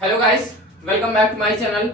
Hello guys, welcome back to my channel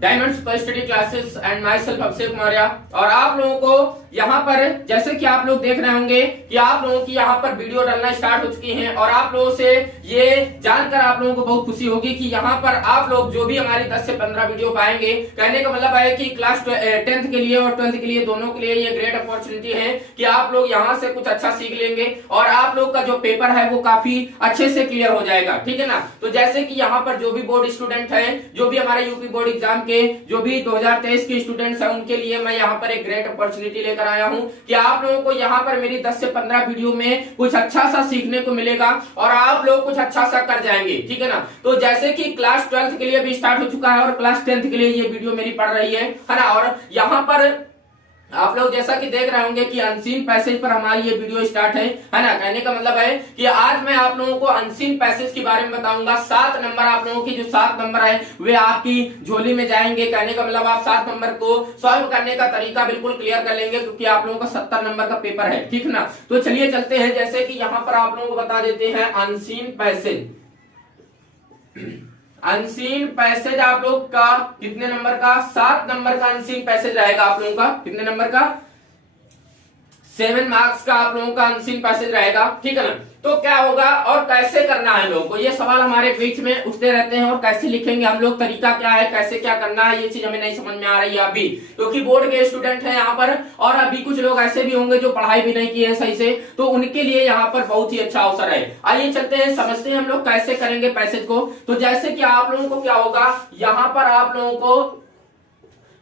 diamond super study classes and myself Abhishek Maurya. और आप लोगों को यहाँ पर जैसे कि आप लोग देख रहे होंगे कि आप लोगों की यहाँ पर वीडियो डालना स्टार्ट हो चुकी हैं और आप लोगों से ये जानकर आप लोगों को बहुत खुशी होगी कि यहाँ पर आप लोग जो भी हमारी 10 से 15 वीडियो पाएंगे, कहने का मतलब है कि क्लास 10th के लिए और 12th के लिए दोनों के लिए ये ग्रेट अपॉर्चुनिटी है कि आप लोग यहाँ से कुछ अच्छा सीख लेंगे और आप लोग का जो पेपर है वो काफी अच्छे से क्लियर हो जाएगा। ठीक है ना। तो जैसे कि यहाँ पर जो भी बोर्ड स्टूडेंट है, जो भी हमारे यूपी बोर्ड एग्जाम के जो भी 2023 के स्टूडेंट्स हैं, उनके लिए मैं यहाँ पर एक ग्रेट अपॉर्चुनिटी लेकर आया हूँ कि आप लोगों को यहाँ पर मेरी 10 से 15 वीडियो में कुछ अच्छा सा सीखने को मिलेगा और आप लोग कुछ अच्छा सा कर जाएंगे। ठीक है ना। तो जैसे कि क्लास 12th के लिए भी स्टार्ट हो चुका है और क्लास 10th के लिए ये वीडियो मेरी पढ़ रही है ना। और यहाँ पर आप लोग जैसा कि देख रहे होंगे कि अनसीन पैसेज पर हमारी ये वीडियो स्टार्ट है ना। कहने का मतलब है कि आज मैं आप लोगों को अनसीन पैसेज के बारे में बताऊंगा। 7 नंबर आप लोगों की जो 7 नंबर है वे आपकी झोली में जाएंगे। कहने का मतलब आप 7 नंबर को सॉल्व करने का तरीका बिल्कुल क्लियर कर लेंगे क्योंकि आप लोगों का 70 नंबर का पेपर है। ठीक ना। तो चलिए चलते हैं। जैसे कि यहाँ पर आप लोगों को बता देते हैं अनसीन पैसेज। अनसीन पैसेज आप लोग का कितने नंबर का? 7 नंबर का अनसीन पैसेज रहेगा आप लोगों का। कितने नंबर का? 7 मार्क्स का आप लोगों का अनसीन पैसेज रहेगा। ठीक है ना। तो क्या होगा और कैसे करना है लोगों को, ये सवाल हमारे बीच में उठते रहते हैं। और कैसे लिखेंगे हम लोग, तरीका क्या है, कैसे क्या करना है, ये चीज हमें नहीं समझ में आ रही है अभी, क्योंकि बोर्ड के स्टूडेंट हैं यहाँ पर और अभी कुछ लोग ऐसे भी होंगे जो पढ़ाई भी नहीं की है सही से, तो उनके लिए यहाँ पर बहुत ही अच्छा अवसर है। आइए चलते हैं, समझते हैं हम लोग कैसे करेंगे पैसेज को। तो जैसे कि आप लोगों को क्या होगा, यहाँ पर आप लोगों को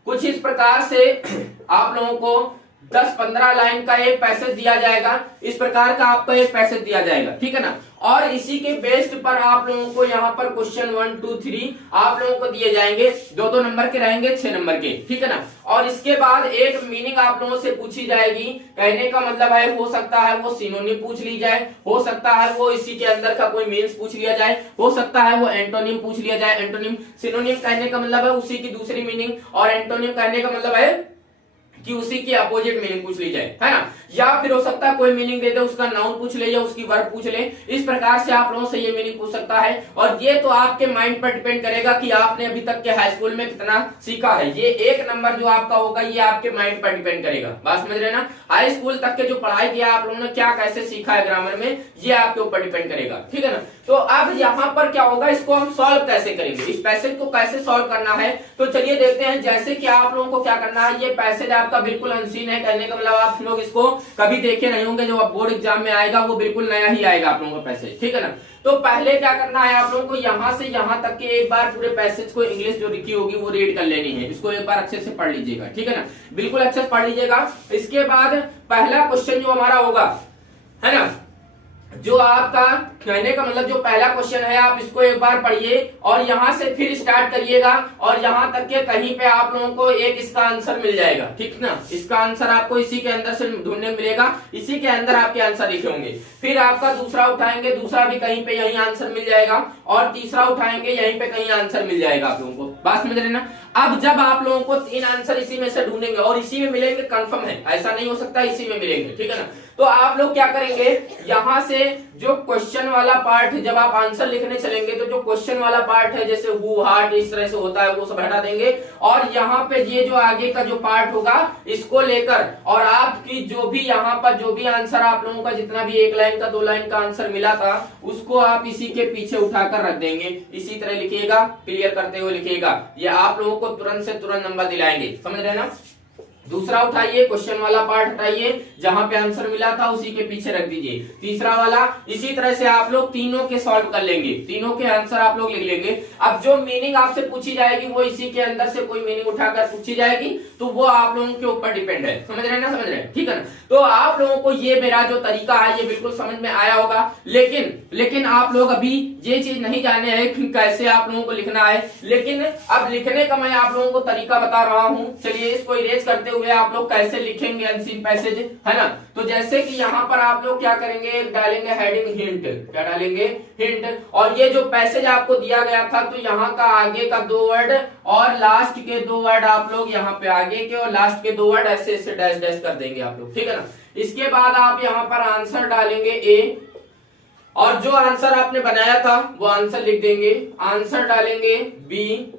कुछ इस प्रकार से आप लोगों को 10-15 लाइन का एक पैसेज दिया जाएगा। इस प्रकार का आपको एक पैसेज दिया जाएगा। ठीक है ना। और इसी के बेस्ड पर आप लोगों को यहाँ पर क्वेश्चन 1 2 3 आप लोगों को दिए जाएंगे। 2-2 नंबर के रहेंगे, 6 नंबर के। ठीक है ना। और इसके बाद एक मीनिंग आप लोगों से पूछी जाएगी। कहने का मतलब है हो सकता है वो सिनोनिम पूछ ली जाए, हो सकता है वो इसी के अंदर का कोई मीन्स पूछ लिया जाए, हो सकता है वो एंटोनिम पूछ लिया जाए। एंटोनिम, सिनोनिम कहने का मतलब है उसी की दूसरी मीनिंग और एंटोनिम कहने का मतलब है कि उसी की अपोजिट मीनिंग पूछ ली जाए, है ना। या फिर हो सकता है कोई मीनिंग दे दे, उसका नाउन पूछ ले या उसकी वर्ब पूछ ले। इस प्रकार से आप लोगों से ये मीनिंग पूछ सकता है और ये तो आपके माइंड पर डिपेंड करेगा कि आपने अभी तक के हाई स्कूल में कितना सीखा है। ये 1 नंबर जो आपका होगा ये आपके माइंड पर डिपेंड करेगा। बात समझ रहे ना। हाई स्कूल तक के जो पढ़ाई किया आप लोगों ने, क्या कैसे सीखा है ग्रामर में, ये आपके ऊपर डिपेंड करेगा। ठीक है ना। तो अब यहाँ पर क्या होगा, इसको हम सॉल्व कैसे करेंगे, इस पैसेज को कैसे सॉल्व करना है, तो चलिए देखते हैं। जैसे कि आप लोगों को क्या करना है, ये पैसेज आपका बिल्कुल अनसीन है। कहने का मतलब आप लोग इसको कभी देखे नहीं होंगे, जो बोर्ड एग्जाम में आएगा वो बिल्कुल नया ही आएगा आप लोगों का पैसेज। ठीक है ना। तो पहले क्या करना है आप लोगों को, यहां से यहां तक के एक बार पूरे पैसेज को इंग्लिश जो लिखी होगी वो रीड कर लेनी है। इसको एक बार अच्छे से पढ़ लीजिएगा। ठीक है ना। बिल्कुल अच्छे से पढ़ लीजिएगा। इसके बाद पहला क्वेश्चन जो हमारा होगा, है ना, जो आपका कहने का मतलब जो पहला क्वेश्चन है आप इसको एक बार पढ़िए और यहां से फिर स्टार्ट करिएगा और यहां तक के कहीं पे आप लोगों को एक इसका आंसर मिल जाएगा। ठीक ना। इसका आंसर आपको इसी के अंदर से ढूंढने मिलेगा, इसी के अंदर आपके आंसर लिखे होंगे। फिर आपका दूसरा उठाएंगे, दूसरा भी कहीं पे यही आंसर मिल जाएगा और तीसरा उठाएंगे, यहीं पे कहीं आंसर मिल जाएगा आप लोगों को। बात समझ रहे ना। अब जब आप लोगों को 3 आंसर इसी में से ढूंढेंगे और इसी में मिलेंगे, कंफर्म है, ऐसा नहीं हो सकता इसी में मिलेंगे। ठीक है ना। तो आप लोग क्या करेंगे, यहां से जो क्वेश्चन वाला पार्ट है, जब आप आंसर लिखने चलेंगे तो जो क्वेश्चन वाला पार्ट है जैसे हु हार्ट इस तरह से होता है वो सब हटा देंगे और यहाँ पे ये जो आगे का जो पार्ट होगा इसको लेकर और आपकी जो भी यहाँ पर जो भी आंसर आप लोगों का जितना भी 1 लाइन का 2 लाइन का आंसर मिला था उसको आप इसी के पीछे उठाकर रख देंगे। इसी तरह लिखिएगा, क्लियर करते हुए लिखिएगा। ये आप लोगों को तुरंत से तुरंत नंबर दिलाएंगे। समझ रहे ना। दूसरा उठाइए, क्वेश्चन वाला पार्ट हटाइए, जहां पे आंसर मिला था उसी के पीछे रख दीजिए। तीसरा वाला इसी तरह से आप लोग तीनों के सॉल्व कर लेंगे, तीनों के आंसर आप लोग लिख लेंगे। अब जो मीनिंग आपसे पूछी जाएगी वो इसी के अंदर से कोई मीनिंग उठाकर पूछी जाएगी तो वो आप लोगों के ऊपर डिपेंड है। समझ रहे ना, समझ रहे हैं। ठीक है ना। तो आप लोगों को ये मेरा जो तरीका है ये बिल्कुल समझ में आया होगा, लेकिन आप लोग अभी ये चीज नहीं जाने हैं कि कैसे आप लोगों को लिखना है, लेकिन अब लिखने का मैं आप लोगों को तरीका बता रहा हूं। चलिए इसको इरेज करते हुए आप लोग कैसे लिखेंगे अनसीन पैसेज, है ना। तो जैसे कि यहाँ पर आप लोग क्या करेंगे, डालेंगे हेडिंग हिंट। क्या डालेंगे? हिंट। और ये जो पैसेज आपको दिया गया था तो यहाँ का आगे का 2 वर्ड और लास्ट के 2 वर्ड आप लोग यहाँ पे आगे के और लास्ट के 2 वर्ड ऐसे ऐसे डैश डैश कर देंगे आप लोग। ठीक है ना। इसके बाद आप यहाँ पर आंसर डालेंगे ए और जो आंसर आपने बनाया था वो आंसर लिख देंगे, आंसर डालेंगे बी,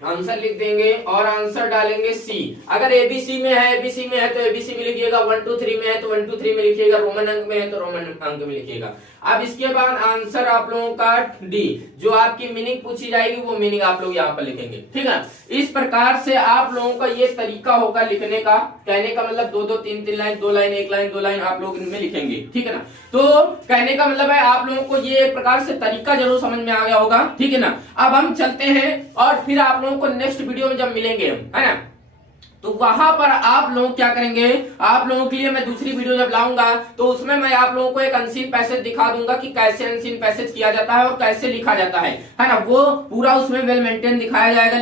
आंसर लिख देंगे और आंसर डालेंगे सी। अगर एबीसी में है, एबीसी में है तो एबीसी में लिखिएगा, 1 2 3 में है तो 1 2 3 में लिखिएगा, रोमन अंक में है तो रोमन अंक में लिखिएगा। अब इसके बाद आंसर आप लोगों का डी, जो आपकी मीनिंग पूछी जाएगी वो मीनिंग आप लोग यहाँ पर लिखेंगे, ठीक है। इस प्रकार से आप लोगों का ये तरीका होगा लिखने का, कहने का मतलब 2 2 3 3 लाइन, 2 लाइन 1 लाइन 2 लाइन आप लोग इनमें लिखेंगे, ठीक है ना। तो कहने का मतलब है आप लोगों को ये एक प्रकार से तरीका जरूर समझ में आ गया होगा, ठीक है ना। अब हम चलते हैं और फिर आप लोगों को नेक्स्ट वीडियो में जब मिलेंगे हम, है ना, तो वहां पर आप लोग क्या करेंगे, आप लोगों के लिए मैं दूसरी वीडियो जब लाऊंगा तो उसमें मैं आप लोगों को एक अनसीन पैसेज दिखा दूंगा कि कैसे अनसीन पैसेज किया जाता है और कैसे लिखा जाता है ना। वो पूरा उसमें वेल मेंटेन दिखाया जाएगा,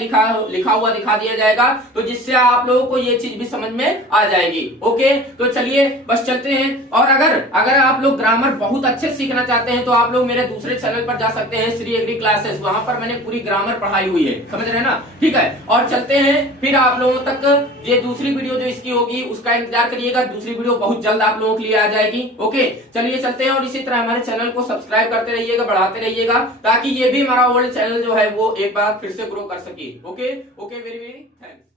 लिखा हुआ दिखा दिया जाएगा, तो जिससे आप लोगों को ये चीज भी समझ में आ जाएगी। ओके, तो चलिए बस चलते हैं। और अगर आप लोग ग्रामर बहुत अच्छे सीखना चाहते हैं तो आप लोग मेरे दूसरे चैनल पर जा सकते हैं, श्री एग्री क्लासेस, वहां पर मैंने पूरी ग्रामर पढ़ाई हुई है, समझ रहे हैं ना, ठीक है। और चलते हैं फिर आप लोगों तक, ये दूसरी वीडियो जो इसकी होगी उसका इंतजार करिएगा, दूसरी वीडियो बहुत जल्द आप लोगों के लिए आ जाएगी। ओके, चलिए चलते हैं। और इसी तरह हमारे चैनल को सब्सक्राइब करते रहिएगा, बढ़ाते रहिएगा, ताकि ये भी हमारा ओल्ड चैनल जो है वो एक बार फिर से ग्रो कर सके। Okay, very very thanks.